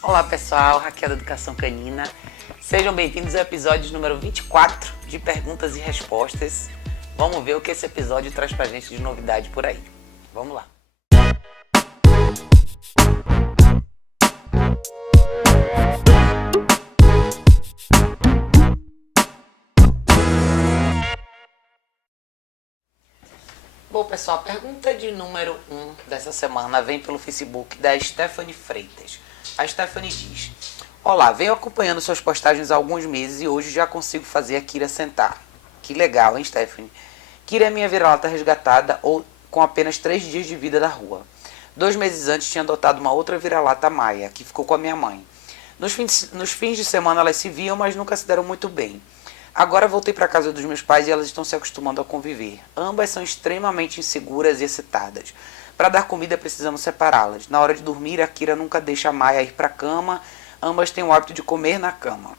Olá pessoal, Raquel da Educação Canina. Sejam bem-vindos ao episódio número 24 de Perguntas e Respostas. Vamos ver o que esse episódio traz pra gente de novidade por aí. Vamos lá. Bom pessoal, a pergunta de número 1 dessa semana vem pelo Facebook da Stephanie Freitas. A Stephanie diz: Olá, venho acompanhando suas postagens há alguns meses e hoje já consigo fazer a Kira sentar. Que legal, hein, Stephanie? Kira é minha vira-lata resgatada ou com apenas 3 dias de vida da rua. 2 meses antes tinha adotado uma outra vira-lata Maia, que ficou com a minha mãe. Nos fins de semana elas se viam, mas nunca se deram muito bem. Agora voltei para a casa dos meus pais e elas estão se acostumando a conviver. Ambas são extremamente inseguras e excitadas. Para dar comida precisamos separá-las. Na hora de dormir, a Kira nunca deixa a Maia ir para a cama. Ambas têm o hábito de comer na cama.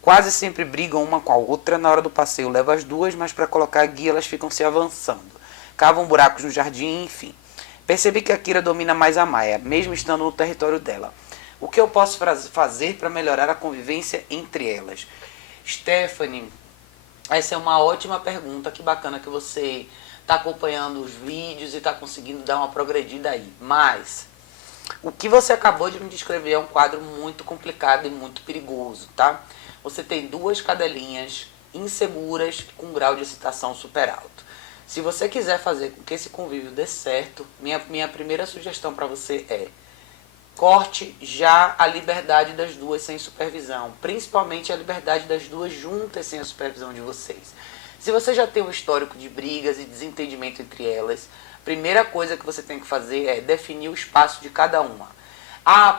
Quase sempre brigam uma com a outra. Na hora do passeio levo as duas, mas para colocar a guia elas ficam se avançando. Cavam buracos no jardim, enfim. Percebi que a Kira domina mais a Maia, mesmo estando no território dela. O que eu posso fazer para melhorar a convivência entre elas? Stephanie, essa é uma ótima pergunta, que bacana que você está acompanhando os vídeos e está conseguindo dar uma progredida aí. Mas o que você acabou de me descrever é um quadro muito complicado e muito perigoso, tá? Você tem 2 cadelinhas inseguras com grau de excitação super alto. Se você quiser fazer com que esse convívio dê certo, minha primeira sugestão para você é: corte já a liberdade das duas sem supervisão, principalmente a liberdade das duas juntas sem a supervisão de vocês. Se você já tem um histórico de brigas e desentendimento entre elas, a primeira coisa que você tem que fazer é definir o espaço de cada uma.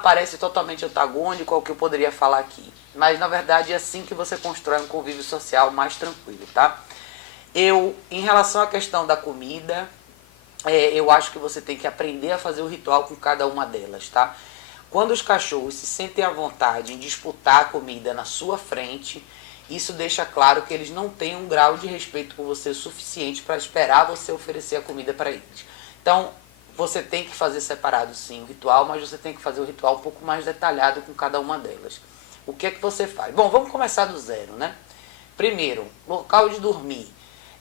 Parece totalmente antagônico ao que eu poderia falar aqui, mas na verdade é assim que você constrói um convívio social mais tranquilo, tá? Em relação à questão da comida, eu acho que você tem que aprender a fazer o ritual com cada uma delas, tá? Quando os cachorros se sentem à vontade em disputar a comida na sua frente, isso deixa claro que eles não têm um grau de respeito por você suficiente para esperar você oferecer a comida para eles. Então, você tem que fazer separado sim o ritual, mas você tem que fazer o ritual um pouco mais detalhado com cada uma delas. O que é que você faz? Bom, vamos começar do zero, né? Primeiro, local de dormir.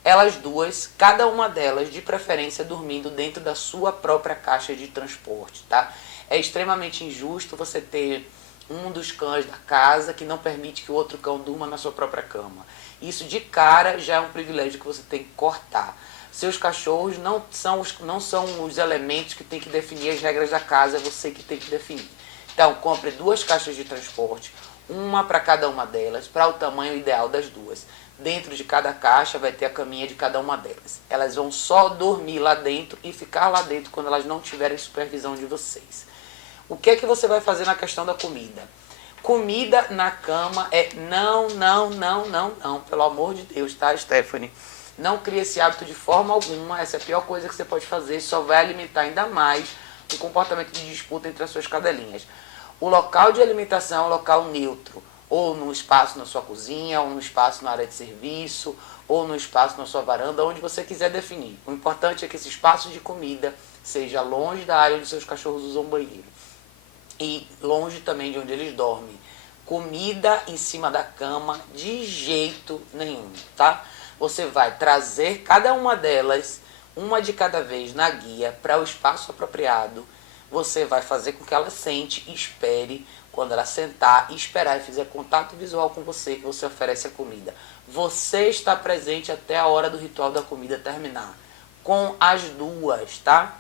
Elas duas, cada uma delas, de preferência, dormindo dentro da sua própria caixa de transporte, tá? É extremamente injusto você ter um dos cães da casa que não permite que o outro cão durma na sua própria cama. Isso de cara já é um privilégio que você tem que cortar. Seus cachorros não são os elementos que tem que definir as regras da casa, é você que tem que definir. Então, compre 2 caixas de transporte, uma para cada uma delas, para o tamanho ideal das duas. Dentro de cada caixa vai ter a caminha de cada uma delas. Elas vão só dormir lá dentro e ficar lá dentro quando elas não tiverem supervisão de vocês. O que é que você vai fazer na questão da comida? Comida na cama é não, pelo amor de Deus, tá, Stephanie? Não crie esse hábito de forma alguma, essa é a pior coisa que você pode fazer, só vai alimentar ainda mais o comportamento de disputa entre as suas cadelinhas. O local de alimentação é um local neutro, ou num espaço na sua cozinha, ou num espaço na área de serviço, ou num espaço na sua varanda, onde você quiser definir. O importante é que esse espaço de comida seja longe da área onde seus cachorros usam banheiro e longe também de onde eles dormem. Comida em cima da cama de jeito nenhum, tá? Você vai trazer cada uma delas, uma de cada vez na guia, para o espaço apropriado. Você vai fazer com que ela sente e espere. Quando ela sentar e esperar e fizer contato visual com você, que você oferece a comida. Você está presente até a hora do ritual da comida terminar. Com as duas, tá?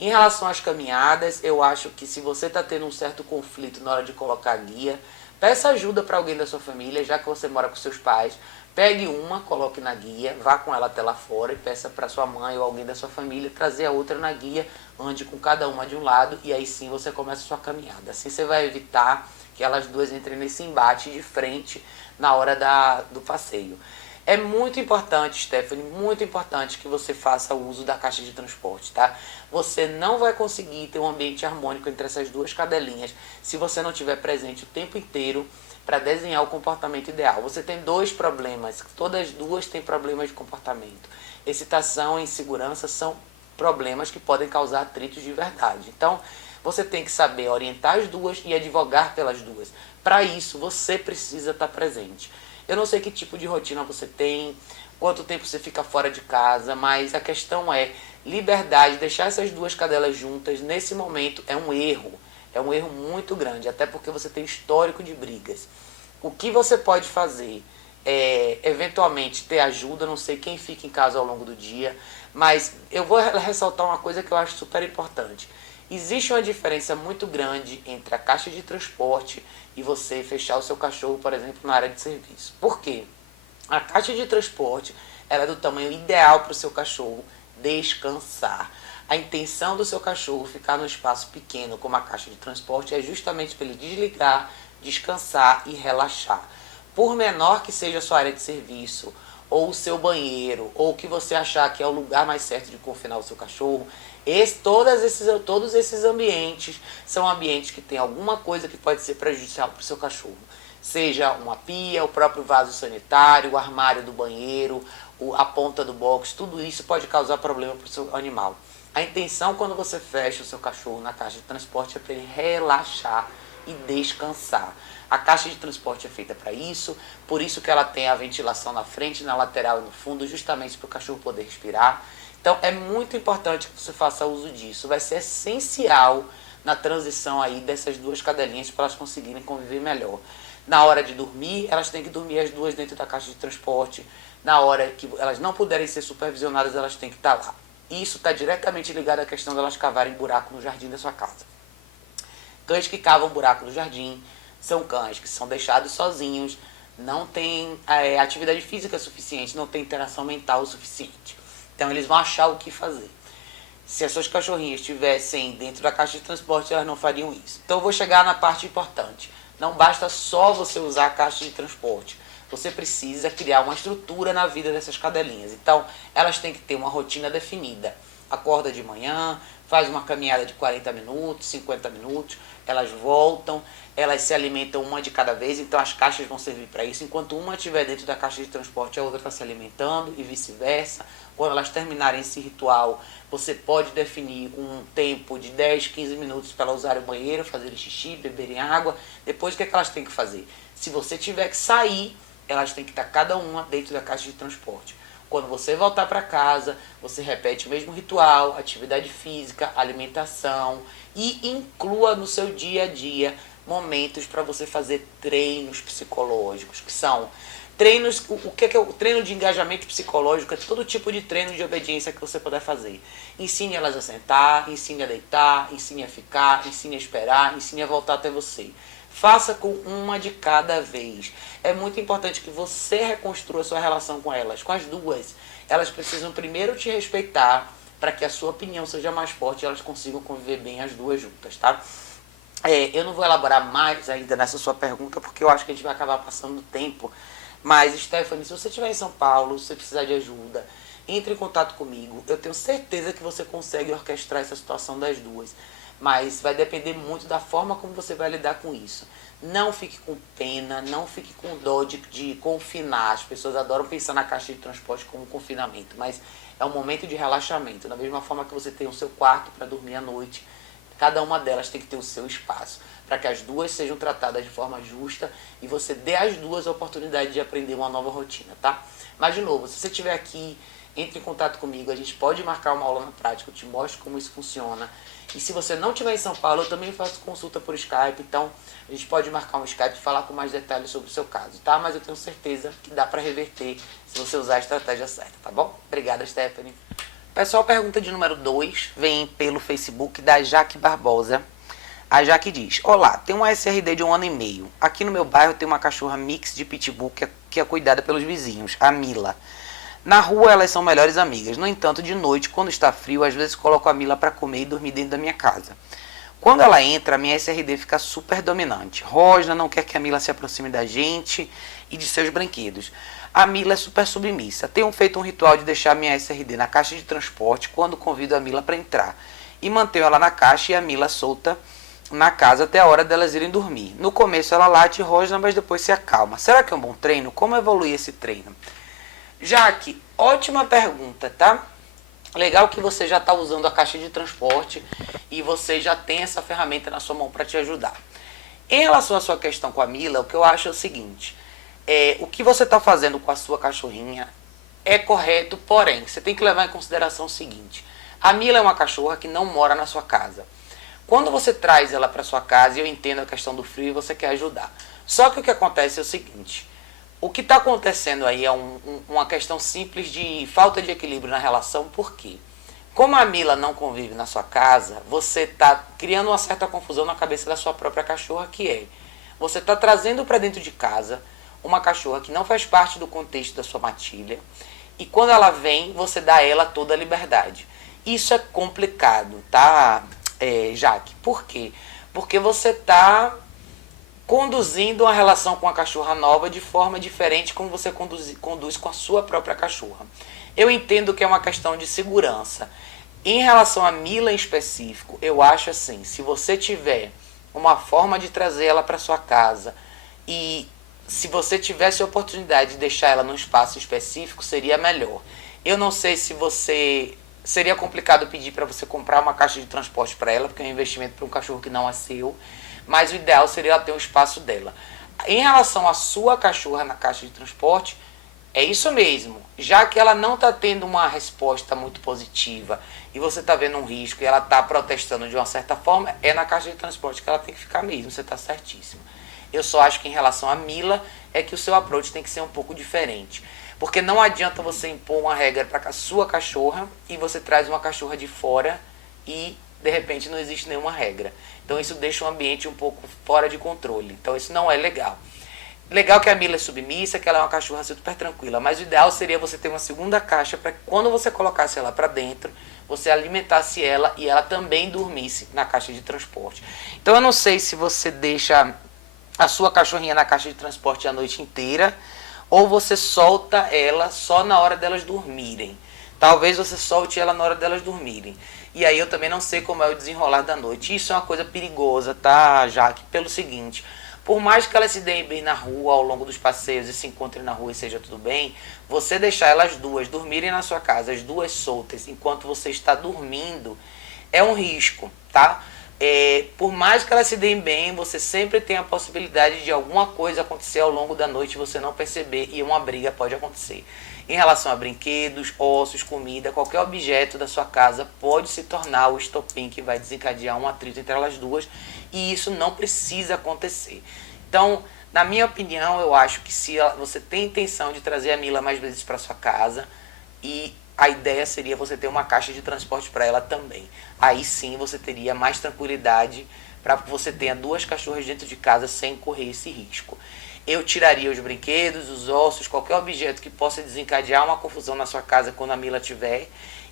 Em relação às caminhadas, eu acho que se você está tendo um certo conflito na hora de colocar a guia, peça ajuda para alguém da sua família, já que você mora com seus pais. Pegue uma, coloque na guia, vá com ela até lá fora e peça para sua mãe ou alguém da sua família trazer a outra na guia, ande com cada uma de um lado e aí sim você começa a sua caminhada. Assim você vai evitar que elas duas entrem nesse embate de frente na hora do passeio. É muito importante, Stephanie, muito importante que você faça o uso da caixa de transporte, tá? Você não vai conseguir ter um ambiente harmônico entre essas duas cadelinhas se você não estiver presente o tempo inteiro para desenhar o comportamento ideal. Você tem 2 problemas, todas as duas têm problemas de comportamento. Excitação e insegurança são problemas que podem causar atritos de verdade. Então, você tem que saber orientar as duas e advogar pelas duas. Para isso, você precisa estar presente. Eu não sei que tipo de rotina você tem, quanto tempo você fica fora de casa, mas a questão é liberdade, deixar essas duas cadelas juntas nesse momento é um erro. É um erro muito grande, até porque você tem histórico de brigas. O que você pode fazer é, eventualmente, ter ajuda, não sei quem fica em casa ao longo do dia, mas eu vou ressaltar uma coisa que eu acho super importante. Existe uma diferença muito grande entre a caixa de transporte e você fechar o seu cachorro, por exemplo, na área de serviço. Por quê? A caixa de transporte ela é do tamanho ideal para o seu cachorro descansar. A intenção do seu cachorro ficar no espaço pequeno, como a caixa de transporte, é justamente para ele desligar, descansar e relaxar. Por menor que seja a sua área de serviço, ou o seu banheiro, ou o que você achar que é o lugar mais certo de confinar o seu cachorro, todos esses ambientes são ambientes que tem alguma coisa que pode ser prejudicial para o seu cachorro. Seja uma pia, o próprio vaso sanitário, o armário do banheiro, a ponta do box, tudo isso pode causar problema para o seu animal. A intenção quando você fecha o seu cachorro na caixa de transporte é para ele relaxar e descansar. A caixa de transporte é feita para isso, por isso que ela tem a ventilação na frente, na lateral e no fundo, justamente para o cachorro poder respirar. Então é muito importante que você faça uso disso. Vai ser essencial na transição aí dessas duas cadelinhas para elas conseguirem conviver melhor. Na hora de dormir, elas têm que dormir as duas dentro da caixa de transporte. Na hora que elas não puderem ser supervisionadas, elas têm que estar lá. Isso está diretamente ligado à questão delas cavarem buraco no jardim da sua casa. Cães que cavam buraco no jardim são cães que são deixados sozinhos, não têm atividade física suficiente, não têm interação mental suficiente. Então eles vão achar o que fazer. Se as suas cachorrinhas estivessem dentro da caixa de transporte, elas não fariam isso. Então eu vou chegar na parte importante. Não basta só você usar a caixa de transporte. Você precisa criar uma estrutura na vida dessas cadelinhas. Então, elas têm que ter uma rotina definida. Acorda de manhã, faz uma caminhada de 40 minutos, 50 minutos, elas voltam, elas se alimentam uma de cada vez, então as caixas vão servir para isso. Enquanto uma estiver dentro da caixa de transporte, a outra está se alimentando e vice-versa. Quando elas terminarem esse ritual, você pode definir um tempo de 10, 15 minutos para elas usarem o banheiro, fazerem xixi, beberem água. Depois, o que é que elas têm que fazer? Se você tiver que sair, elas têm que estar cada uma dentro da caixa de transporte. Quando você voltar para casa, você repete o mesmo ritual, atividade física, alimentação e inclua no seu dia a dia momentos para você fazer treinos psicológicos, que são treinos, o que é o treino de engajamento psicológico? É todo tipo de treino de obediência que você puder fazer. Ensine elas a sentar, ensine a deitar, ensine a ficar, ensine a esperar, ensine a voltar até você. Faça com uma de cada vez. É muito importante que você reconstrua a sua relação com elas, com as duas. Elas precisam primeiro te respeitar para que a sua opinião seja mais forte e elas consigam conviver bem as duas juntas, tá? Eu não vou elaborar mais ainda nessa sua pergunta, porque eu acho que a gente vai acabar passando do tempo. Mas, Stephanie, se você estiver em São Paulo, se você precisar de ajuda, entre em contato comigo. Eu tenho certeza que você consegue orquestrar essa situação das duas. Mas vai depender muito da forma como você vai lidar com isso. Não fique com pena, não fique com dó de confinar. As pessoas adoram pensar na caixa de transporte como confinamento, mas é um momento de relaxamento. Da mesma forma que você tem o seu quarto para dormir à noite, cada uma delas tem que ter o seu espaço, para que as duas sejam tratadas de forma justa e você dê às duas a oportunidade de aprender uma nova rotina, tá? Mas, de novo, se você estiver aqui, entre em contato comigo, a gente pode marcar uma aula na prática, eu te mostro como isso funciona. E se você não estiver em São Paulo, eu também faço consulta por Skype, então a gente pode marcar um Skype e falar com mais detalhes sobre o seu caso, tá? Mas eu tenho certeza que dá para reverter se você usar a estratégia certa, tá bom? Obrigada, Stephanie. Pessoal, pergunta de número 2 vem pelo Facebook da Jaque Barbosa. A Jaque diz: olá, tenho uma SRD de 1 ano e meio. Aqui no meu bairro tem uma cachorra mix de pitbull que é cuidada pelos vizinhos, a Mila. Na rua elas são melhores amigas. No entanto, de noite, quando está frio, às vezes coloco a Mila para comer e dormir dentro da minha casa. Quando ela entra, a minha SRD fica super dominante. Rosna, não quer que a Mila se aproxime da gente e de seus brinquedos. A Mila é super submissa. Tenho feito um ritual de deixar a minha SRD na caixa de transporte quando convido a Mila para entrar. E mantenho ela na caixa e a Mila solta na casa até a hora delas irem dormir. No começo ela late e rosna, mas depois se acalma. Será que é um bom treino? Como evoluir esse treino? Jaque, ótima pergunta, tá? Legal que você já está usando a caixa de transporte e você já tem essa ferramenta na sua mão para te ajudar. Em relação à sua questão com a Mila, o que eu acho é o seguinte, o que você está fazendo com a sua cachorrinha é correto, porém, você tem que levar em consideração o seguinte, a Mila é uma cachorra que não mora na sua casa. Quando você traz ela para sua casa, e eu entendo a questão do frio e você quer ajudar. Só que o que acontece é o seguinte, o que está acontecendo aí é uma questão simples de falta de equilíbrio na relação, por quê? Como a Mila não convive na sua casa, você está criando uma certa confusão na cabeça da sua própria cachorra, que é, você está trazendo para dentro de casa uma cachorra que não faz parte do contexto da sua matilha, e quando ela vem, você dá a ela toda a liberdade. Isso é complicado, tá, Jaque? Por quê? Porque você está conduzindo uma relação com a cachorra nova de forma diferente como você conduz com a sua própria cachorra. Eu entendo que é uma questão de segurança. Em relação a Mila em específico, eu acho assim, se você tiver uma forma de trazer ela para sua casa e se você tivesse a oportunidade de deixar ela num espaço específico, seria melhor. Eu não sei se você... Seria complicado pedir para você comprar uma caixa de transporte para ela, porque é um investimento para um cachorro que não é seu, mas o ideal seria ela ter um espaço dela. Em relação à sua cachorra na caixa de transporte, é isso mesmo. Já que ela não está tendo uma resposta muito positiva e você está vendo um risco e ela está protestando de uma certa forma, é na caixa de transporte que ela tem que ficar mesmo, você está certíssimo. Eu só acho que em relação a Mila, é que o seu approach tem que ser um pouco diferente. Porque não adianta você impor uma regra para a sua cachorra e você traz uma cachorra de fora e de repente não existe nenhuma regra. Então isso deixa o ambiente um pouco fora de controle. Então isso não é legal. Legal que a Mila é submissa, que ela é uma cachorra super tranquila, mas o ideal seria você ter uma segunda caixa para que quando você colocasse ela para dentro, você alimentasse ela e ela também dormisse na caixa de transporte. Então eu não sei se você deixa a sua cachorrinha na caixa de transporte a noite inteira ou você solta ela só na hora delas dormirem. Talvez você solte ela na hora delas dormirem. E aí eu também não sei como é o desenrolar da noite. Isso é uma coisa perigosa, tá, Jaque? Pelo seguinte, por mais que elas se deem bem na rua ao longo dos passeios e se encontrem na rua e seja tudo bem, você deixar elas duas dormirem na sua casa, as duas soltas, enquanto você está dormindo, é um risco, tá? Por mais que elas se deem bem, você sempre tem a possibilidade de alguma coisa acontecer ao longo da noite e você não perceber e uma briga pode acontecer. Em relação a brinquedos, ossos, comida, qualquer objeto da sua casa pode se tornar o estopim que vai desencadear um atrito entre elas duas e isso não precisa acontecer. Então, na minha opinião, eu acho que se você tem intenção de trazer a Mila mais vezes para sua casa e a ideia seria você ter uma caixa de transporte para ela também. Aí sim você teria mais tranquilidade para que você tenha duas cachorras dentro de casa sem correr esse risco. Eu tiraria os brinquedos, os ossos, qualquer objeto que possa desencadear uma confusão na sua casa quando a Mila tiver.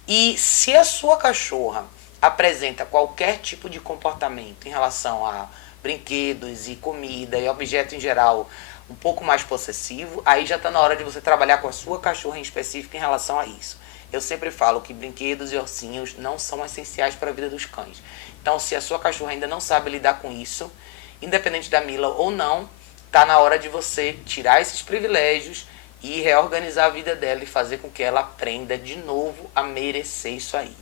E se a sua cachorra apresenta qualquer tipo de comportamento em relação a brinquedos e comida e objeto em geral um pouco mais possessivo, aí já está na hora de você trabalhar com a sua cachorra em específico em relação a isso. Eu sempre falo que brinquedos e ossinhos não são essenciais para a vida dos cães. Então, se a sua cachorra ainda não sabe lidar com isso, independente da Mila ou não, está na hora de você tirar esses privilégios e reorganizar a vida dela e fazer com que ela aprenda de novo a merecer isso aí.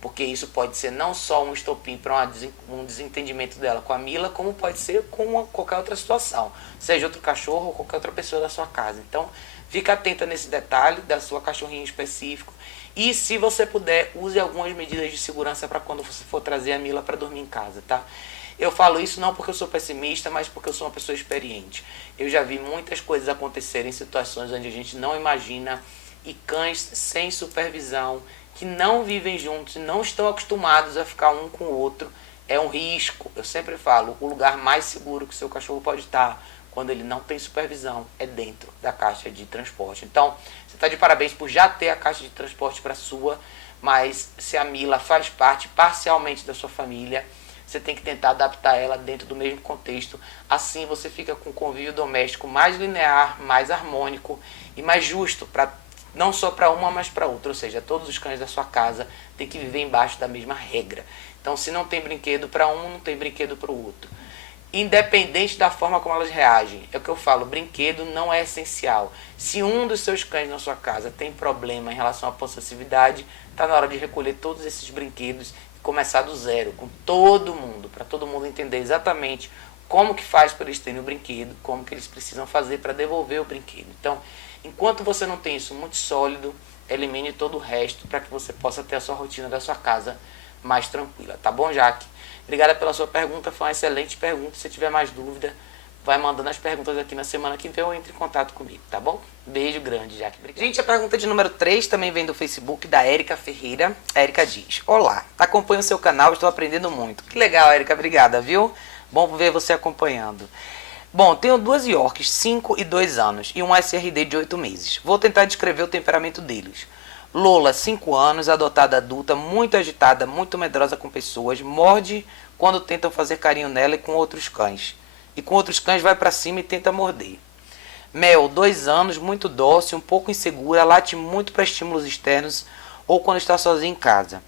Porque isso pode ser não só um estopim para um desentendimento dela com a Mila, como pode ser com qualquer outra situação, seja outro cachorro ou qualquer outra pessoa da sua casa. Então, fica atenta nesse detalhe da sua cachorrinha em específico. E se você puder, use algumas medidas de segurança para quando você for trazer a Mila para dormir em casa, tá? Eu falo isso não porque eu sou pessimista, mas porque eu sou uma pessoa experiente. Eu já vi muitas coisas acontecerem em situações onde a gente não imagina e cães sem supervisão, que não vivem juntos e não estão acostumados a ficar um com o outro, é um risco. Eu sempre falo, o lugar mais seguro que o seu cachorro pode estar quando ele não tem supervisão é dentro da caixa de transporte. Então, você está de parabéns por já ter a caixa de transporte para sua, mas se a Mila faz parte parcialmente da sua família, você tem que tentar adaptar ela dentro do mesmo contexto. Assim você fica com um convívio doméstico mais linear, mais harmônico e mais justo, não só para uma, mas para outra. Ou seja, todos os cães da sua casa têm que viver embaixo da mesma regra. Então, se não tem brinquedo para um, não tem brinquedo para o outro. independente da forma como elas reagem. É o que eu falo, brinquedo não é essencial. Se um dos seus cães na sua casa tem problema em relação à possessividade, está na hora de recolher todos esses brinquedos e começar do zero, com todo mundo, para todo mundo entender exatamente como que faz para eles terem o brinquedo, como que eles precisam fazer para devolver o brinquedo. Então, enquanto você não tem isso muito sólido, elimine todo o resto para que você possa ter a sua rotina da sua casa mais tranquila. Tá bom, Jaque? Obrigada pela sua pergunta, foi uma excelente pergunta. Se tiver mais dúvida, vai mandando as perguntas aqui na semana que vem ou entre em contato comigo, tá bom? Beijo grande, Jaque. Gente, a pergunta de número 3 também vem do Facebook, da Érica Ferreira. A Érica diz: olá, acompanho o seu canal, estou aprendendo muito. Que legal, Érica, obrigada, viu? Bom ver você acompanhando. Bom, tenho 2 Yorks, 5 e 2 anos, e um SRD de 8 meses. Vou tentar descrever o temperamento deles. Lola, 5 anos, adotada adulta, muito agitada, muito medrosa com pessoas, morde quando tentam fazer carinho nela e com outros cães. E com outros cães vai pra cima e tenta morder. Mel, 2 anos, muito dócil, um pouco insegura, late muito para estímulos externos ou quando está sozinha em casa.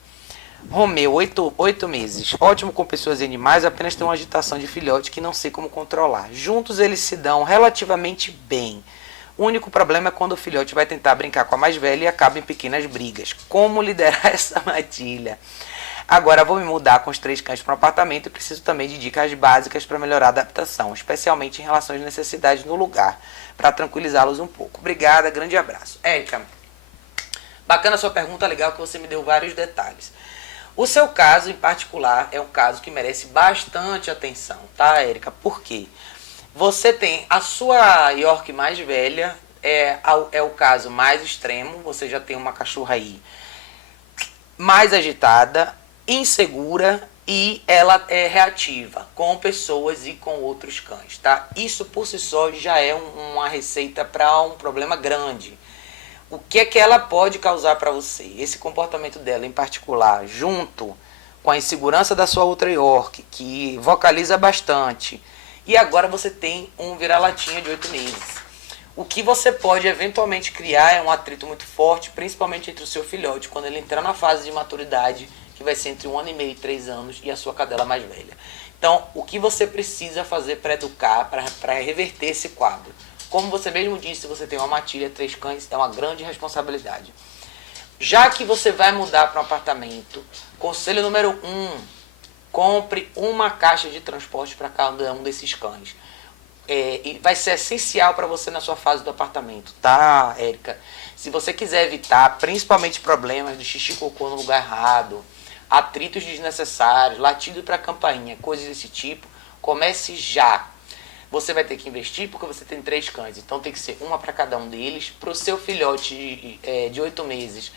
Romeu, 8 meses, ótimo com pessoas e animais, apenas tem uma agitação de filhote que não sei como controlar. Juntos eles se dão relativamente bem. O único problema é quando o filhote vai tentar brincar com a mais velha e acaba em pequenas brigas. Como liderar essa matilha? Agora vou me mudar com os 3 cães para um apartamento e preciso também de dicas básicas para melhorar a adaptação, especialmente em relação às necessidades no lugar, para tranquilizá-los um pouco. Obrigada, grande abraço. Érica, bacana a sua pergunta, legal que você me deu vários detalhes. O seu caso em particular é um caso que merece bastante atenção, tá, Érica? Por quê? Você tem a sua York mais velha, é o caso mais extremo, você já tem uma cachorra aí mais agitada, insegura e ela é reativa com pessoas e com outros cães, tá? Isso por si só já é uma receita para um problema grande. O que é que ela pode causar para você? Esse comportamento dela em particular, junto com a insegurança da sua outra York, que vocaliza bastante, e agora você tem um vira-latinha de 8 meses. O que você pode eventualmente criar é um atrito muito forte, principalmente entre o seu filhote, quando ele entrar na fase de maturidade, que vai ser entre 1 ano e meio e 3 anos, e a sua cadela mais velha. Então, o que você precisa fazer para educar, para reverter esse quadro? Como você mesmo disse, você tem uma matilha, 3 cães, é uma grande responsabilidade. Já que você vai mudar para um apartamento, conselho número 1, compre uma caixa de transporte para cada um desses cães. E vai ser essencial para você na sua fase do apartamento, tá, Érica? Se você quiser evitar, principalmente problemas do xixi e cocô no lugar errado, atritos desnecessários, latido para campainha, coisas desse tipo, comece já. Você vai ter que investir porque você tem 3 cães, então tem que ser uma para cada um deles. Para o seu filhote de 8 meses,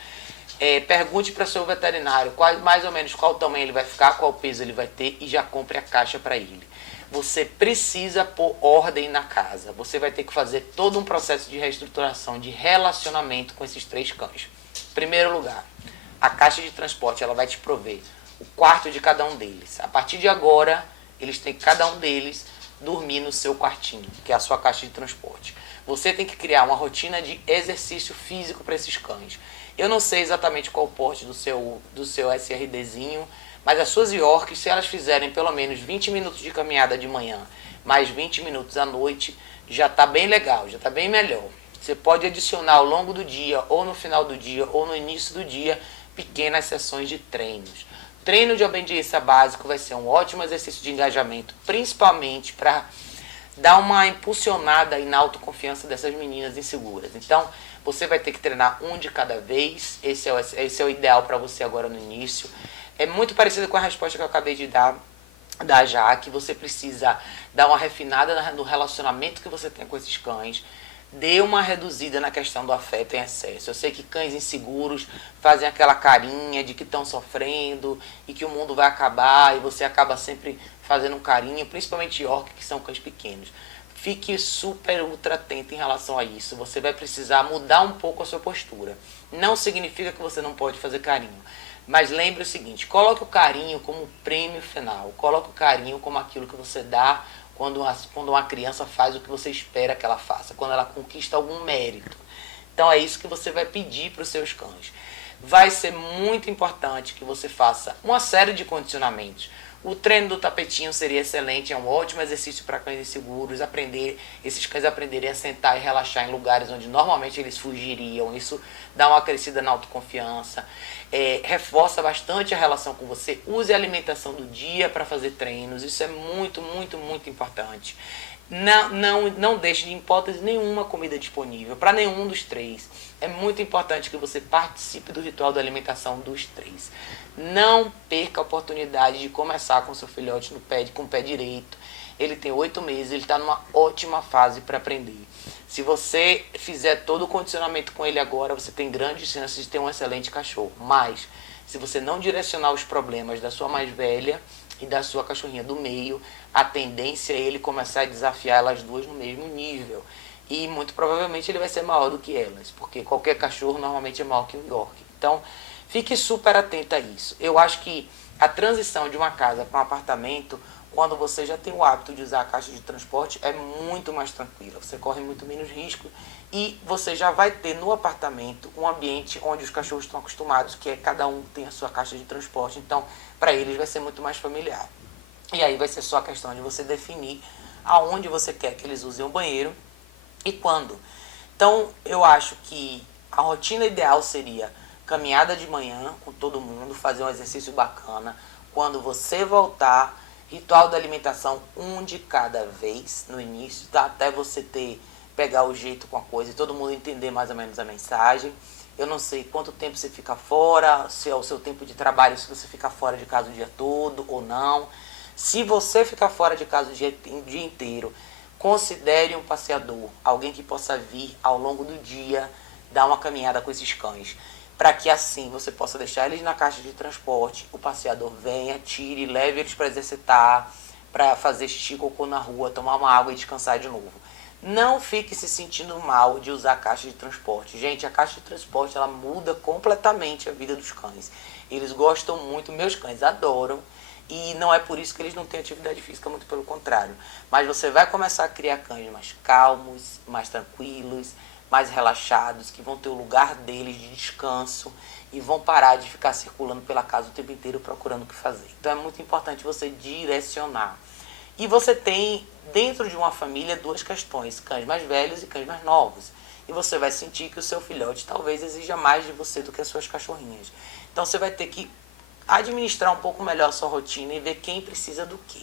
pergunte para o seu veterinário mais ou menos qual tamanho ele vai ficar, qual peso ele vai ter e já compre a caixa para ele. Você precisa pôr ordem na casa. Você vai ter que fazer todo um processo de reestruturação, de relacionamento com esses 3 cães. Em primeiro lugar, a caixa de transporte ela vai te prover o quarto de cada um deles. A partir de agora, eles têm que cada um deles dormir no seu quartinho, que é a sua caixa de transporte. Você tem que criar uma rotina de exercício físico para esses cães. Eu não sei exatamente qual o porte do seu SRDzinho, mas as suas Yorks, se elas fizerem pelo menos 20 minutos de caminhada de manhã, mais 20 minutos à noite, já está bem legal, já está bem melhor. Você pode adicionar ao longo do dia, ou no final do dia, ou no início do dia, pequenas sessões de treinos. Treino de obediência básico vai ser um ótimo exercício de engajamento, principalmente para dar uma impulsionada aí na autoconfiança dessas meninas inseguras. Então, você vai ter que treinar um de cada vez, esse é o ideal para você agora no início. É muito parecido com a resposta que eu acabei de dar da Jaque. Você precisa dar uma refinada no relacionamento que você tem com esses cães. Dê uma reduzida na questão do afeto em excesso. Eu sei que cães inseguros fazem aquela carinha de que estão sofrendo e que o mundo vai acabar e você acaba sempre fazendo um carinho, principalmente York, que são cães pequenos. Fique super ultra atento em relação a isso. Você vai precisar mudar um pouco a sua postura. Não significa que você não pode fazer carinho. Mas lembre o seguinte, coloque o carinho como prêmio final. Coloque o carinho como aquilo que você dá quando uma criança faz o que você espera que ela faça, quando ela conquista algum mérito. Então é isso que você vai pedir para os seus cães. Vai ser muito importante que você faça uma série de condicionamentos. O treino do tapetinho seria excelente, é um ótimo exercício para cães inseguros, esses cães aprenderem a sentar e relaxar em lugares onde normalmente eles fugiriam. Isso dá uma crescida na autoconfiança, reforça bastante a relação com você. Use a alimentação do dia para fazer treinos, isso é muito, muito, muito importante. Não deixe de hipótese nenhuma comida disponível para nenhum dos três. É muito importante que você participe do ritual da alimentação dos três. Não perca a oportunidade de começar com seu filhote com o pé direito. Ele tem 8 meses, ele está numa ótima fase para aprender. Se você fizer todo o condicionamento com ele agora, você tem grandes chances de ter um excelente cachorro. Mas, se você não direcionar os problemas da sua mais velha e da sua cachorrinha do meio, a tendência é ele começar a desafiar elas duas no mesmo nível. E muito provavelmente ele vai ser maior do que elas, porque qualquer cachorro normalmente é maior que um York. Então, fique super atento a isso. Eu acho que a transição de uma casa para um apartamento, quando você já tem o hábito de usar a caixa de transporte, é muito mais tranquila. Você corre muito menos risco e você já vai ter no apartamento um ambiente onde os cachorros estão acostumados, que é cada um tem a sua caixa de transporte. Então, para eles vai ser muito mais familiar. E aí vai ser só a questão de você definir aonde você quer que eles usem o banheiro e quando. Então, eu acho que a rotina ideal seria caminhada de manhã com todo mundo, fazer um exercício bacana. Quando você voltar, ritual da alimentação, um de cada vez no início, tá? Até você pegar o jeito com a coisa e todo mundo entender mais ou menos a mensagem. Eu não sei quanto tempo você fica fora, se é o seu tempo de trabalho, se você fica fora de casa o dia todo ou não. Se você ficar fora de casa o dia inteiro, considere um passeador, alguém que possa vir ao longo do dia dar uma caminhada com esses cães, para que assim você possa deixar eles na caixa de transporte, o passeador venha, tire, leve eles para exercitar, para fazer xixi, cocô na rua, tomar uma água e descansar de novo. Não fique se sentindo mal de usar a caixa de transporte. Gente, a caixa de transporte ela muda completamente a vida dos cães. Eles gostam muito, meus cães adoram. E não é por isso que eles não têm atividade física, muito pelo contrário. Mas você vai começar a criar cães mais calmos, mais tranquilos, mais relaxados, que vão ter o lugar deles de descanso e vão parar de ficar circulando pela casa o tempo inteiro procurando o que fazer. Então é muito importante você direcionar. E você tem, dentro de uma família, duas questões, cães mais velhos e cães mais novos. E você vai sentir que o seu filhote talvez exija mais de você do que as suas cachorrinhas. Então você vai ter que administrar um pouco melhor a sua rotina e ver quem precisa do quê.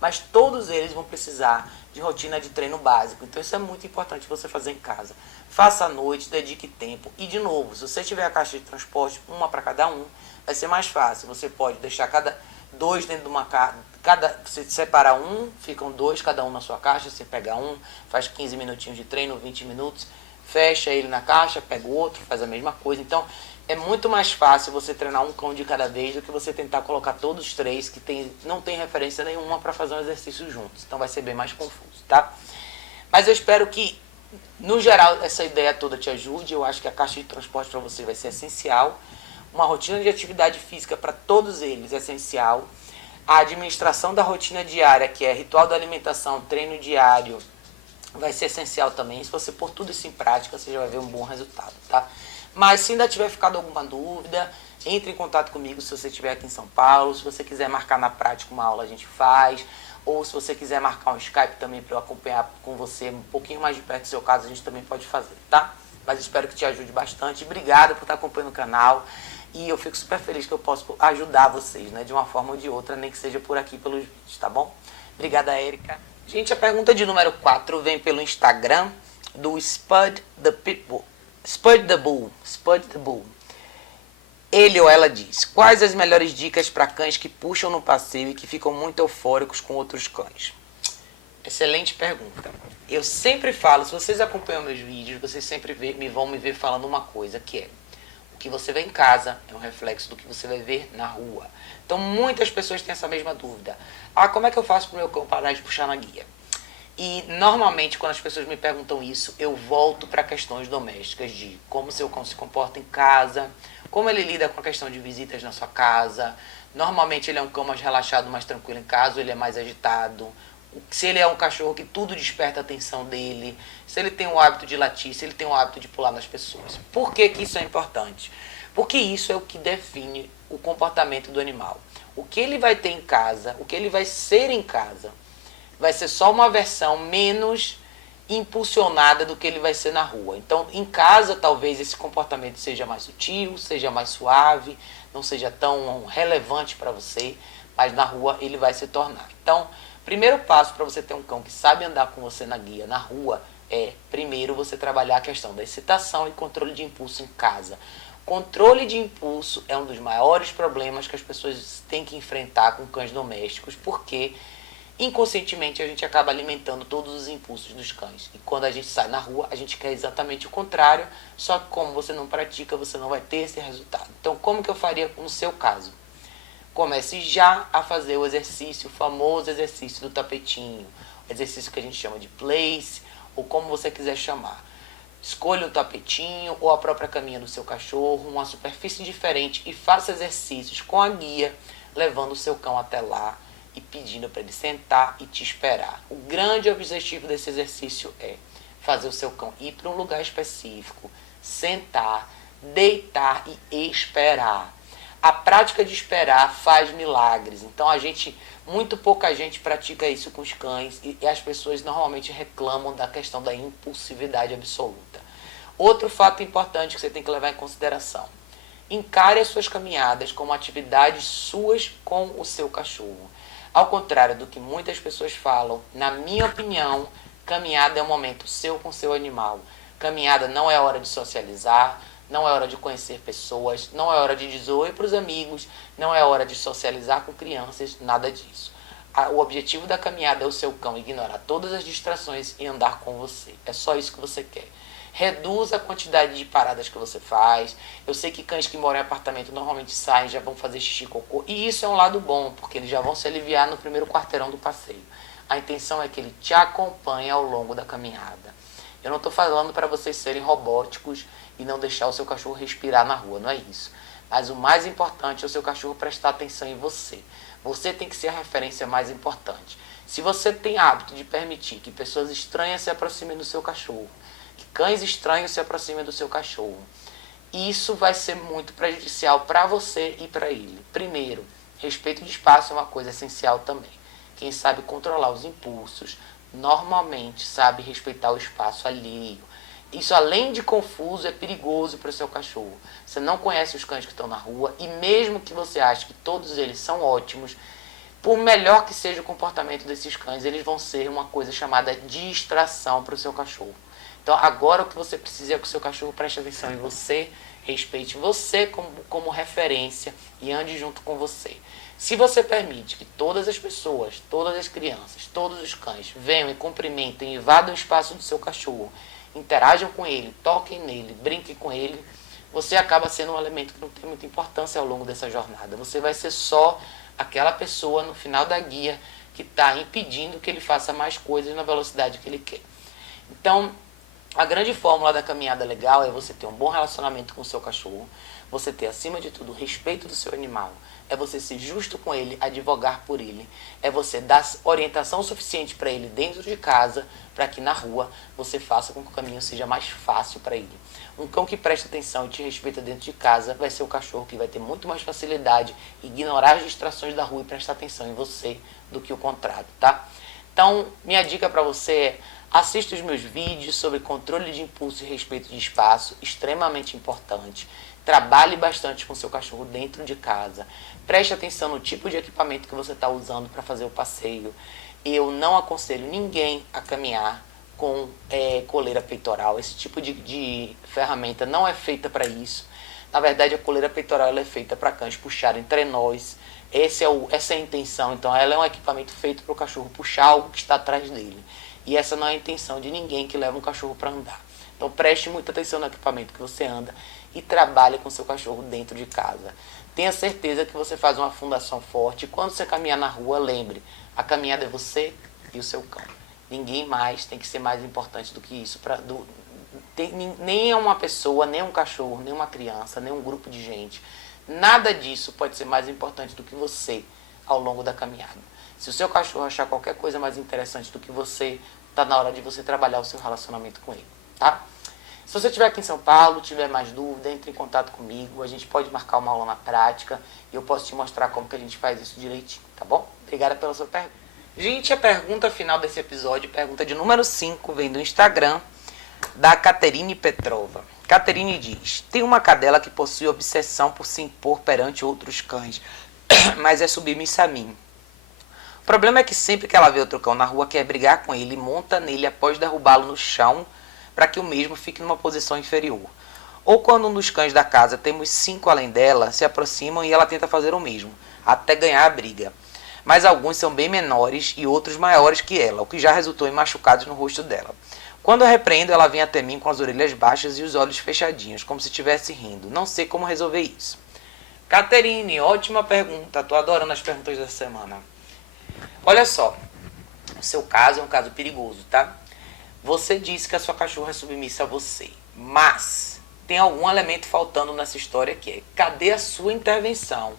Mas todos eles vão precisar de rotina de treino básico. Então isso é muito importante você fazer em casa. Faça à noite, dedique tempo. E de novo, se você tiver a caixa de transporte, uma para cada um, vai ser mais fácil. Você pode deixar dois dentro de uma caixa. Você separa um, ficam dois cada um na sua caixa. Você pega um, faz 15 minutinhos de treino, 20 minutos, fecha ele na caixa, pega o outro, faz a mesma coisa. Então é muito mais fácil você treinar um cão de cada vez do que você tentar colocar todos os três que não tem referência nenhuma para fazer um exercício juntos. Então vai ser bem mais confuso, tá? Mas eu espero que, no geral, essa ideia toda te ajude. Eu acho que a caixa de transporte para você vai ser essencial. Uma rotina de atividade física para todos eles é essencial. A administração da rotina diária, que é ritual da alimentação, treino diário, vai ser essencial também. Se você pôr tudo isso em prática, você já vai ver um bom resultado, tá? Mas se ainda tiver ficado alguma dúvida, entre em contato comigo se você estiver aqui em São Paulo. Se você quiser marcar na prática uma aula, a gente faz. Ou se você quiser marcar um Skype também para eu acompanhar com você um pouquinho mais de perto do seu caso, a gente também pode fazer, tá? Mas espero que te ajude bastante. Obrigado por estar acompanhando o canal. E eu fico super feliz que eu posso ajudar vocês, né? De uma forma ou de outra, nem que seja por aqui pelos vídeos, tá bom? Obrigada, Érica. Gente, a pergunta de número 4 vem pelo Instagram do Spud the Pitbull. Spud the Bull. Ele ou ela diz: quais as melhores dicas para cães que puxam no passeio e que ficam muito eufóricos com outros cães? Excelente pergunta. Eu sempre falo, se vocês acompanham meus vídeos, vocês sempre vão me ver falando uma coisa, que é: o que você vê em casa é um reflexo do que você vai ver na rua. Então muitas pessoas têm essa mesma dúvida. Como é que eu faço para o meu cão parar de puxar na guia? E normalmente quando as pessoas me perguntam isso, eu volto para questões domésticas de como seu cão se comporta em casa, como ele lida com a questão de visitas na sua casa. Normalmente ele é um cão mais relaxado, mais tranquilo em casa, ou ele é mais agitado. Se ele é um cachorro que tudo desperta a atenção dele, se ele tem o hábito de latir, se ele tem o hábito de pular nas pessoas. Por que que isso é importante? Porque isso é o que define o comportamento do animal. O que ele vai ter em casa, o que ele vai ser em casa, vai ser só uma versão menos impulsionada do que ele vai ser na rua. Então, em casa, talvez esse comportamento seja mais sutil, seja mais suave, não seja tão relevante para você, mas na rua ele vai se tornar. Então, primeiro passo para você ter um cão que sabe andar com você na guia, na rua, é, primeiro, você trabalhar a questão da excitação e controle de impulso em casa. Controle de impulso é um dos maiores problemas que as pessoas têm que enfrentar com cães domésticos, porque inconscientemente a gente acaba alimentando todos os impulsos dos cães. E quando a gente sai na rua, a gente quer exatamente o contrário, só que como você não pratica, você não vai ter esse resultado. Então, como que eu faria no seu caso? Comece já a fazer o exercício, o famoso exercício do tapetinho, o exercício que a gente chama de place, ou como você quiser chamar. Escolha o tapetinho ou a própria caminha do seu cachorro, uma superfície diferente e faça exercícios com a guia, levando o seu cão até lá e pedindo para ele sentar e te esperar. O grande objetivo desse exercício é fazer o seu cão ir para um lugar específico, sentar, deitar e esperar. A prática de esperar faz milagres. Então muito pouca gente pratica isso com os cães e as pessoas normalmente reclamam da questão da impulsividade absoluta. Outro fato importante que você tem que levar em consideração: encare as suas caminhadas como atividades suas com o seu cachorro. Ao contrário do que muitas pessoas falam, na minha opinião, caminhada é um momento seu com seu animal. Caminhada não é hora de socializar, não é hora de conhecer pessoas, não é hora de dizer oi para os amigos, não é hora de socializar com crianças, nada disso. O objetivo da caminhada é o seu cão ignorar todas as distrações e andar com você. É só isso que você quer. Reduza a quantidade de paradas que você faz. Eu sei que cães que moram em apartamento normalmente saem, já vão fazer xixi e cocô. E isso é um lado bom, porque eles já vão se aliviar no primeiro quarteirão do passeio. A intenção é que ele te acompanhe ao longo da caminhada. Eu não estou falando para vocês serem robóticos e não deixar o seu cachorro respirar na rua, não é isso. Mas o mais importante é o seu cachorro prestar atenção em você. Você tem que ser a referência mais importante. Se você tem hábito de permitir que pessoas estranhas se aproximem do seu cachorro, que cães estranhos se aproximem do seu cachorro, isso vai ser muito prejudicial para você e para ele. Primeiro, respeito de espaço é uma coisa essencial também. Quem sabe controlar os impulsos, normalmente sabe respeitar o espaço alheio. Isso, além de confuso, é perigoso para o seu cachorro. Você não conhece os cães que estão na rua e mesmo que você ache que todos eles são ótimos, por melhor que seja o comportamento desses cães, eles vão ser uma coisa chamada distração para o seu cachorro. Então, agora o que você precisa é que o seu cachorro preste atenção em você, respeite você como referência e ande junto com você. Se você permite que todas as pessoas, todas as crianças, todos os cães venham e cumprimentem e invadam o espaço do seu cachorro, interajam com ele, toquem nele, brinquem com ele, você acaba sendo um elemento que não tem muita importância ao longo dessa jornada. Você vai ser só aquela pessoa no final da guia que está impedindo que ele faça mais coisas na velocidade que ele quer. Então, a grande fórmula da caminhada legal é você ter um bom relacionamento com o seu cachorro, você ter, acima de tudo, o respeito do seu animal, é você ser justo com ele, advogar por ele, é você dar orientação suficiente para ele dentro de casa, para que na rua você faça com que o caminho seja mais fácil para ele. Um cão que presta atenção e te respeita dentro de casa vai ser o cachorro que vai ter muito mais facilidade em ignorar as distrações da rua e prestar atenção em você do que o contrário, tá? Então, minha dica para você é: assista os meus vídeos sobre controle de impulso e respeito de espaço, extremamente importante. Trabalhe bastante com seu cachorro dentro de casa. Preste atenção no tipo de equipamento que você está usando para fazer o passeio. Eu não aconselho ninguém a caminhar com coleira peitoral. Esse tipo de ferramenta não é feita para isso. Na verdade, a coleira peitoral ela é feita para cães puxarem trenós. Essa é a intenção. Então, ela é um equipamento feito para o cachorro puxar algo que está atrás dele. E essa não é a intenção de ninguém que leva um cachorro para andar. Então, preste muita atenção no equipamento que você anda e trabalhe com seu cachorro dentro de casa. Tenha certeza que você faz uma fundação forte. E quando você caminhar na rua, lembre, a caminhada é você e o seu cão. Ninguém mais tem que ser mais importante do que isso. Nem é uma pessoa, nem um cachorro, nem uma criança, nem um grupo de gente. Nada disso pode ser mais importante do que você ao longo da caminhada. Se o seu cachorro achar qualquer coisa mais interessante do que você, está na hora de você trabalhar o seu relacionamento com ele, tá? Se você estiver aqui em São Paulo, tiver mais dúvida, entre em contato comigo. A gente pode marcar uma aula na prática e eu posso te mostrar como que a gente faz isso direitinho, tá bom? Obrigada pela sua pergunta. Gente, a pergunta final desse episódio, pergunta de número 5, vem do Instagram da Caterine Petrova. Caterine diz: tem uma cadela que possui obsessão por se impor perante outros cães, mas é submissa a mim. O problema é que sempre que ela vê outro cão na rua, quer brigar com ele e monta nele após derrubá-lo no chão para que o mesmo fique numa posição inferior. Ou quando um dos cães da casa, temos 5 além dela, se aproximam e ela tenta fazer o mesmo, até ganhar a briga. Mas alguns são bem menores e outros maiores que ela, o que já resultou em machucados no rosto dela. Quando eu repreendo, ela vem até mim com as orelhas baixas e os olhos fechadinhos, como se estivesse rindo. Não sei como resolver isso. Caterine, ótima pergunta. Tô adorando as perguntas dessa semana. Olha só, o seu caso é um caso perigoso, tá? Você disse que a sua cachorra é submissa a você, mas tem algum elemento faltando nessa história que é: cadê a sua intervenção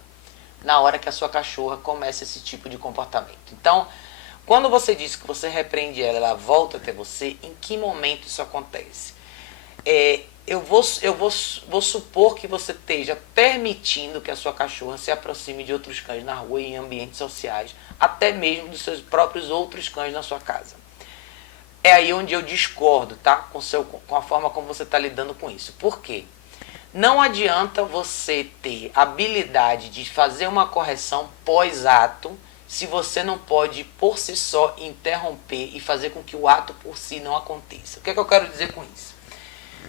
na hora que a sua cachorra começa esse tipo de comportamento? Então, quando você diz que você repreende ela, ela volta até você, em que momento isso acontece? Eu vou supor que você esteja permitindo que a sua cachorra se aproxime de outros cães na rua e em ambientes sociais, até mesmo dos seus próprios outros cães na sua casa. É aí onde eu discordo, tá? Com a forma como você está lidando com isso. Por quê? Não adianta você ter habilidade de fazer uma correção pós-ato se você não pode, por si só, interromper e fazer com que o ato por si não aconteça. O que é que eu quero dizer com isso?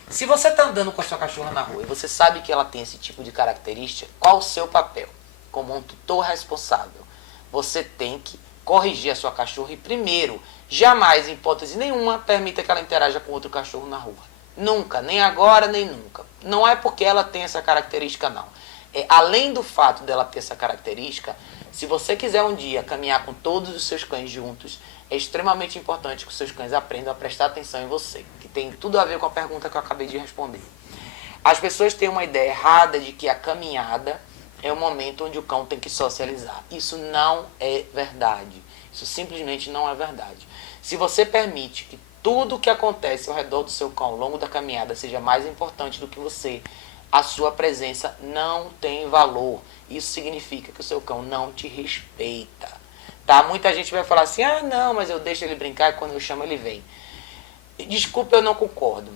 Se você está andando com a sua cachorra na rua e você sabe que ela tem esse tipo de característica, qual o seu papel? Como um tutor responsável, você tem que corrigir a sua cachorra e, primeiro, jamais, em hipótese nenhuma, permita que ela interaja com outro cachorro na rua. Nunca, nem agora, nem nunca. Não é porque ela tem essa característica, não. Além do fato dela ter essa característica, se você quiser um dia caminhar com todos os seus cães juntos, é extremamente importante que os seus cães aprendam a prestar atenção em você, que tem tudo a ver com a pergunta que eu acabei de responder. As pessoas têm uma ideia errada de que a caminhada é o momento onde o cão tem que socializar. Isso não é verdade. Isso simplesmente não é verdade. Se você permite que tudo o que acontece ao redor do seu cão ao longo da caminhada seja mais importante do que você, a sua presença não tem valor. Isso significa que o seu cão não te respeita. Tá? Muita gente vai falar assim: ah, não, mas eu deixo ele brincar e quando eu chamo ele vem. Desculpa, eu não concordo.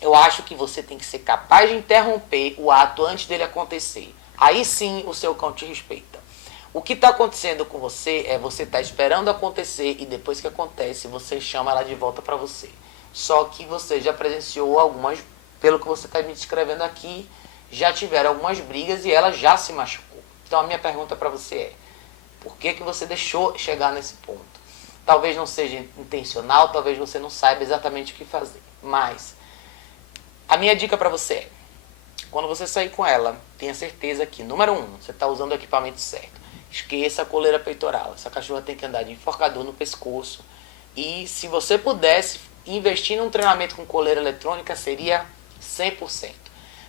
Eu acho que você tem que ser capaz de interromper o ato antes dele acontecer. Aí sim o seu cão te respeita. O que está acontecendo com você é você está esperando acontecer e depois que acontece você chama ela de volta para você. Só que você já presenciou algumas, pelo que você está me descrevendo aqui, já tiveram algumas brigas e ela já se machucou. Então a minha pergunta para você é: por que você deixou chegar nesse ponto? Talvez não seja intencional, talvez você não saiba exatamente o que fazer. Mas a minha dica para você é: quando você sair com ela, tenha certeza que, número 1, você está usando o equipamento certo. Esqueça a coleira peitoral. Essa cachorra tem que andar de enforcador no pescoço. E se você pudesse investir num treinamento com coleira eletrônica, seria 100%.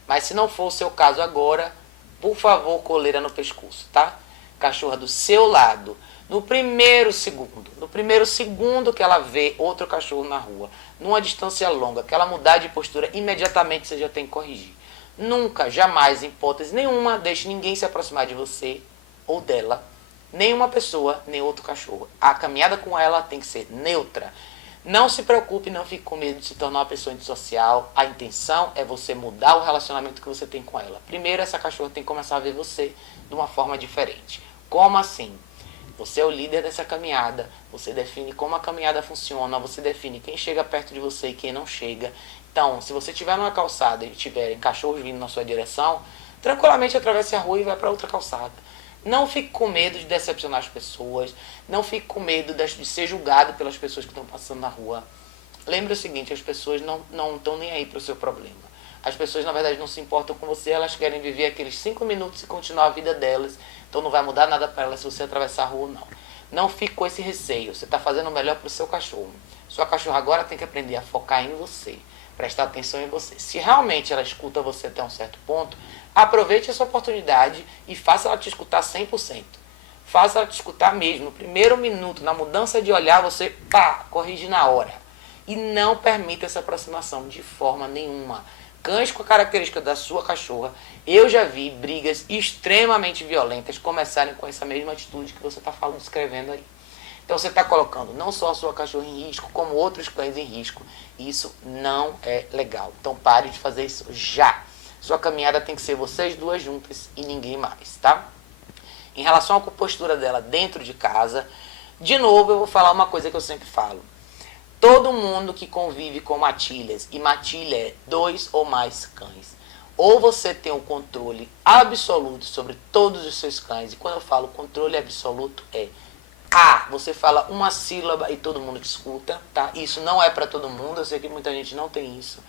Mas se não for o seu caso agora, por favor, coleira no pescoço, tá? Cachorra do seu lado. No primeiro segundo que ela vê outro cachorro na rua, numa distância longa, que ela mudar de postura, imediatamente você já tem que corrigir. Nunca, jamais, em hipótese nenhuma, deixe ninguém se aproximar de você ou dela, nenhuma pessoa, nem outro cachorro. A caminhada com ela tem que ser neutra. Não se preocupe, não fique com medo de se tornar uma pessoa antissocial. A intenção é você mudar o relacionamento que você tem com ela. Primeiro, essa cachorra tem que começar a ver você de uma forma diferente. Como assim? Você é o líder dessa caminhada, você define como a caminhada funciona, você define quem chega perto de você e quem não chega. Então, se você estiver numa calçada e tiverem cachorros vindo na sua direção, tranquilamente atravesse a rua e vai para outra calçada. Não fique com medo de decepcionar as pessoas, não fique com medo de ser julgado pelas pessoas que estão passando na rua. Lembre o seguinte: as pessoas não estão nem aí para o seu problema. As pessoas, na verdade, não se importam com você, elas querem viver aqueles 5 minutos e continuar a vida delas. Então não vai mudar nada para elas se você atravessar a rua ou não. Não fique com esse receio, você está fazendo o melhor para o seu cachorro. Sua cachorra agora tem que aprender a focar em você, prestar atenção em você. Se realmente ela escuta você até um certo ponto, aproveite essa oportunidade e faça ela te escutar 100%. Faça ela te escutar mesmo. No primeiro minuto, na mudança de olhar, você corrige na hora. e não permita essa aproximação de forma nenhuma. Cães com a característica da sua cachorra, eu já vi brigas extremamente violentas começarem com essa mesma atitude que você está descrevendo aí. Então você está colocando não só a sua cachorra em risco, como outros cães em risco. Isso não é legal. Então pare de fazer isso já. Sua caminhada tem que ser vocês duas juntas e ninguém mais, tá? Em relação à postura dela dentro de casa, de novo eu vou falar uma coisa que eu sempre falo. Todo mundo que convive com matilhas, e matilha é 2 ou mais cães, ou você tem o controle absoluto sobre todos os seus cães, e quando eu falo controle absoluto é você fala uma sílaba e todo mundo te escuta, tá? Isso não é para todo mundo, eu sei que muita gente não tem isso,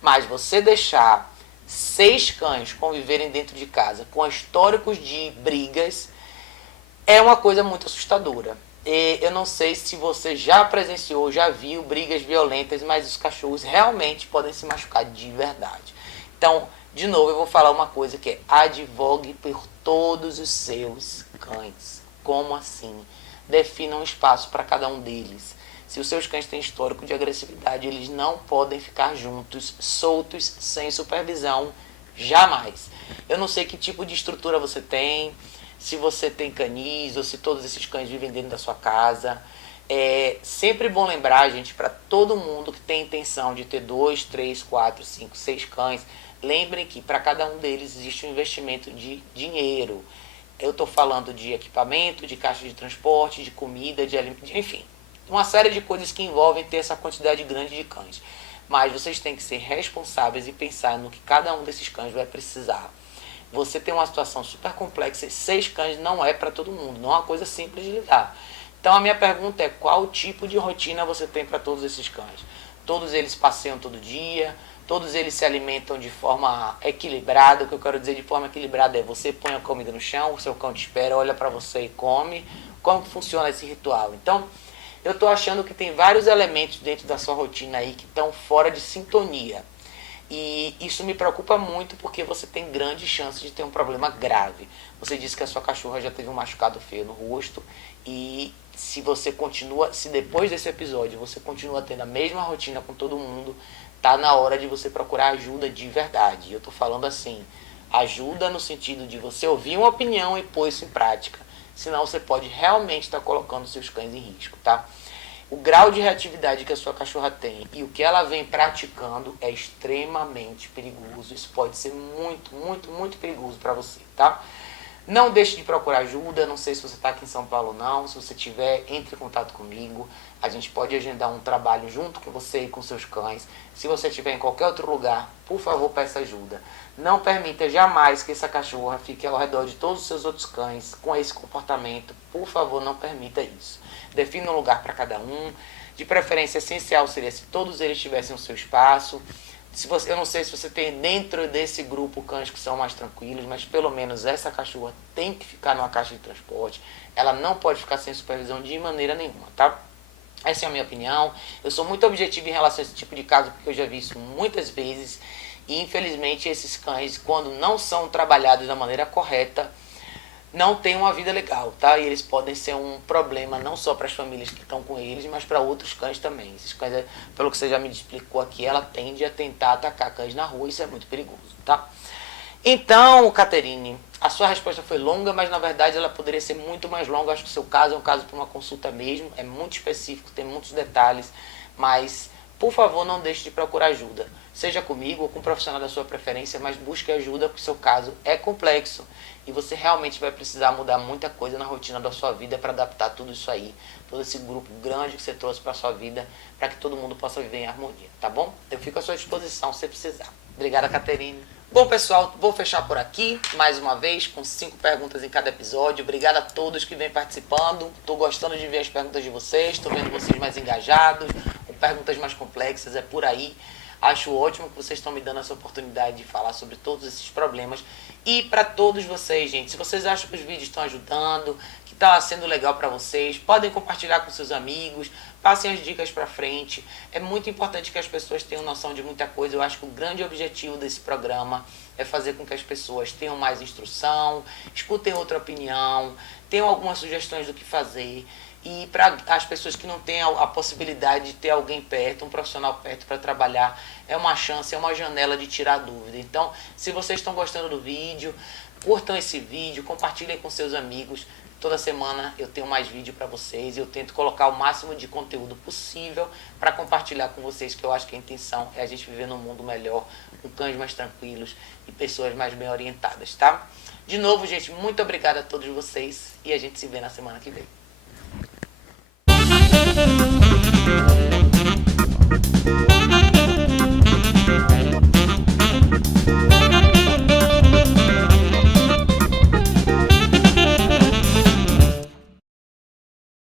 mas você deixar 6 cães conviverem dentro de casa com históricos de brigas é uma coisa muito assustadora. E eu não sei se você já presenciou, já viu brigas violentas, mas os cachorros realmente podem se machucar de verdade. Então, de novo, eu vou falar uma coisa que é: advogue por todos os seus cães. Como assim? Defina um espaço para cada um deles. Se os seus cães têm histórico de agressividade, eles não podem ficar juntos, soltos, sem supervisão, jamais. Eu não sei que tipo de estrutura você tem, se você tem canis ou se todos esses cães vivem dentro da sua casa. É sempre bom lembrar, gente, para todo mundo que tem intenção de ter 2, 3, 4, 5, 6 cães, lembrem que para cada um deles existe um investimento de dinheiro. Eu estou falando de equipamento, de caixa de transporte, de comida, de alimento, enfim, uma série de coisas que envolvem ter essa quantidade grande de cães. Mas vocês têm que ser responsáveis e pensar no que cada um desses cães vai precisar. Você tem uma situação super complexa e 6 cães não é para todo mundo, não é uma coisa simples de lidar. Então a minha pergunta é: qual tipo de rotina você tem para todos esses cães? Todos eles passeiam todo dia? Todos eles se alimentam de forma equilibrada? O que eu quero dizer de forma equilibrada é: você põe a comida no chão, o seu cão te espera, olha para você e come. Como que funciona esse ritual? Então, eu estou achando que tem vários elementos dentro da sua rotina aí que estão fora de sintonia. E isso me preocupa muito porque você tem grandes chances de ter um problema grave. Você disse que a sua cachorra já teve um machucado feio no rosto, e se depois desse episódio você continua tendo a mesma rotina com todo mundo, tá na hora de você procurar ajuda de verdade. Eu tô falando assim, ajuda no sentido de você ouvir uma opinião e pôr isso em prática. Senão você pode realmente estar colocando seus cães em risco, tá? O grau de reatividade que a sua cachorra tem e o que ela vem praticando é extremamente perigoso. Isso pode ser muito, muito, muito perigoso para você, tá? Não deixe de procurar ajuda. Não sei se você está aqui em São Paulo ou não. Se você tiver, entre em contato comigo. A gente pode agendar um trabalho junto com você e com seus cães. Se você estiver em qualquer outro lugar, por favor, peça ajuda. Não permita jamais que essa cachorra fique ao redor de todos os seus outros cães com esse comportamento. Por favor, não permita isso. Defina um lugar para cada um. De preferência, essencial seria se todos eles tivessem o seu espaço. Eu não sei se você tem dentro desse grupo cães que são mais tranquilos, mas pelo menos essa cachorra tem que ficar numa caixa de transporte. Ela não pode ficar sem supervisão de maneira nenhuma, tá? Essa é a minha opinião. Eu sou muito objetivo em relação a esse tipo de caso, porque eu já vi isso muitas vezes. E infelizmente esses cães, quando não são trabalhados da maneira correta, não têm uma vida legal, tá? E eles podem ser um problema não só para as famílias que estão com eles, mas para outros cães também. Esses cães, pelo que você já me explicou aqui, ela tende a tentar atacar cães na rua, isso é muito perigoso, tá? Então, Caterine, a sua resposta foi longa, mas na verdade ela poderia ser muito mais longa. Acho que o seu caso é um caso para uma consulta mesmo, é muito específico, tem muitos detalhes, mas por favor não deixe de procurar ajuda. Seja comigo ou com um profissional da sua preferência, mas busque ajuda porque o seu caso é complexo e você realmente vai precisar mudar muita coisa na rotina da sua vida para adaptar tudo isso aí, todo esse grupo grande que você trouxe para a sua vida, para que todo mundo possa viver em harmonia, tá bom? Eu fico à sua disposição se precisar. Obrigada, Caterine. Bom, pessoal, vou fechar por aqui, mais uma vez, com 5 perguntas em cada episódio. Obrigada a todos que vêm participando. Estou gostando de ver as perguntas de vocês, estou vendo vocês mais engajados, com perguntas mais complexas, é por aí. Acho ótimo que vocês estão me dando essa oportunidade de falar sobre todos esses problemas. E para todos vocês, gente, se vocês acham que os vídeos estão ajudando, que está sendo legal para vocês, podem compartilhar com seus amigos, passem as dicas para frente. É muito importante que as pessoas tenham noção de muita coisa. Eu acho que o grande objetivo desse programa é fazer com que as pessoas tenham mais instrução, escutem outra opinião, tenham algumas sugestões do que fazer. E para as pessoas que não têm a possibilidade de ter alguém perto, um profissional perto para trabalhar, é uma chance, é uma janela de tirar dúvida. Então, se vocês estão gostando do vídeo, curtam esse vídeo, compartilhem com seus amigos. Toda semana eu tenho mais vídeo para vocês e eu tento colocar o máximo de conteúdo possível para compartilhar com vocês, que eu acho que a intenção é a gente viver num mundo melhor, com cães mais tranquilos e pessoas mais bem orientadas, tá? De novo, gente, muito obrigada a todos vocês e a gente se vê na semana que vem.